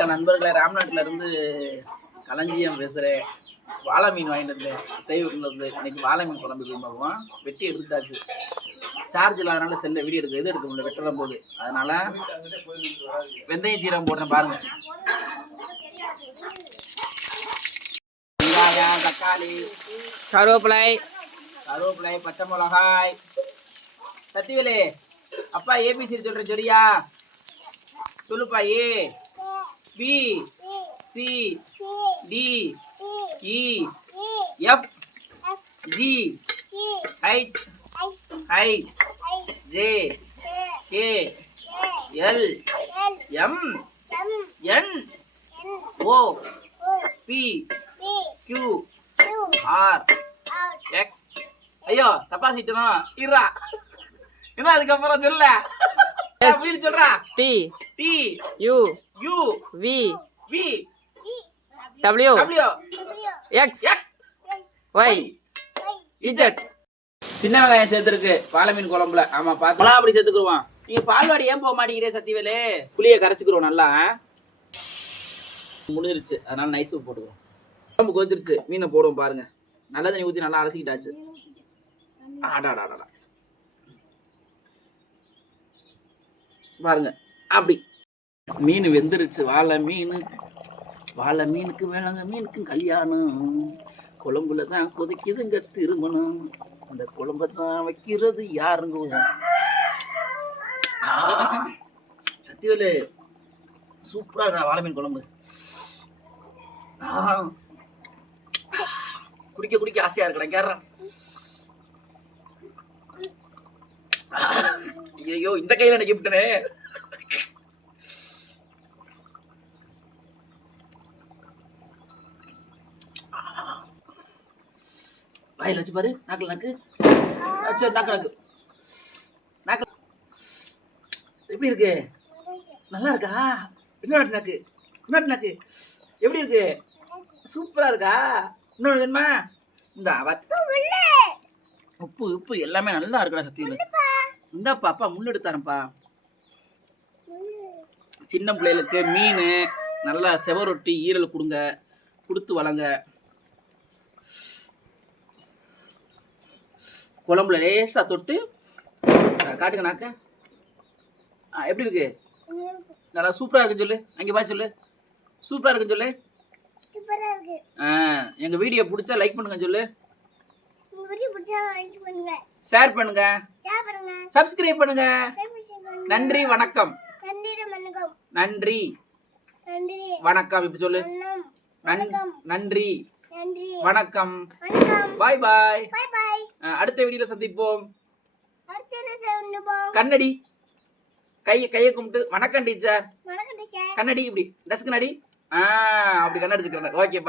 வணக்கம் நண்பர்களே, ராம்நாட்டில இருந்து களஞ்சியம் பேசுகிறேன். வாழை மீன் வாங்கிட்டு இருந்தேன் தெய்வத்துல இருந்து. இன்னைக்கு வாழை மீன் குழம்பு பார்ப்போம். வெட்டி எடுத்துட்டாச்சு. சார்ஜ் இல்லாதனால செல்ல வீடியோ எடுக்க முடியல வெட்டுற போது. அதனால வெந்தயம் சீரகம் போடுறேன் பாருங்க. வெங்காயம், தக்காளி, கருவேப்பிலை, பச்சை மிளகாய். சத்திவேலு, அப்பா ஏபிசி சொல்றேன் சரியா? சொல்லுப்பா. A B C D E F G H I J K L M N O P Q R X. ஐயோ தப்பா சீட்டணும் இருறா. என்ன அதுக்கப்புறம் சொல்ல சொல்றா. T T U U V V W W X X Y Z. சின்ன வெங்காயம் சேர்த்துருக்கு வாழை மீன் குழம்புல. ஆமா பாக்கலாம் அப்படி சேர்த்துக்குருவான். நீங்க பால்வாடி ஏன் போக மாட்டேங்கிறே சத்திவேலு? புளியை கரைச்சிக்கிறோம் நல்லா. முடிஞ்சிருச்சு, அதனால நைஸ் உப்பு போட்டுக்கிறோம். குழம்பு கொதிச்சிருச்சு, மீனை போடுவோம் பாருங்க. நல்ல தண்ணி ஊற்றி நல்லா அலசிக்கிட்டாச்சு. ஆடாடாடா பாருங்க. அப்படி மீன் வெந்துருச்சு. வாழை மீனுக்கு வேணாங்க, மீனுக்கும் கல்யாணம். குழம்புல தான் கொதிக்குதுங்க திருமணம். இந்த குழம்பை தான் வைக்கிறது யாருங்க? சத்திவேலு சூப்பரா இருக்கா வாழை மீன் குழம்பு. குடிக்க குடிக்க ஆசையா இருக்கா கேட்றா. ஐயோ இந்த கையில எனக்கு விட்டனே. வாயில வச்சு பாரு. நாக்கு நாக்கு நாக்கு நாக்கு எப்படி இருக்கு? நல்லா இருக்கா? இன்னொரு நாக்கு நாக்கு எப்படி இருக்கு? சூப்பரா இருக்கா? இன்னொரு வேணுமா? இந்த உப்பு உப்பு எல்லாமே நல்லா இருக்குடா சத்தியில. இந்தாப்பா அப்பா முள் எடுத்தாரப்பா. சின்ன பிள்ளைகளுக்கு மீன் நல்லா செவரொட்டி ஈரல் கொடுங்க, கொடுத்து வளங்க. குழம்புல லேசா தொட்டு காட்டுங்க நாக்க. எப்படி இருக்கு? நல்லா சூப்பரா இருக்குன்னு சொல்லு. அங்கே பா சொல்லு. சூப்பரா இருக்குன்னு சொல்லு. எங்க வீடியோ பிடிச்சா லைக் பண்ணுங்க சொல்லு. ஷேர் பண்ணுங்க, சப்ஸ்கிரைப் பண்ணுங்க. நன்றி வணக்கம். நன்றி வணக்கம் இப்படி சொல்லு. நன்றி வணக்கம். பாய் பாய். அடுத்த வீடியோல சந்திப்போம். கண்ணடி கையை கும்பிட்டு வணக்கம் டீச்சர். கண்ணடி இப்படி டஸ்க்கு நடி. அப்படி கண்ணடிச்சுக்கிறேன். Okay bye.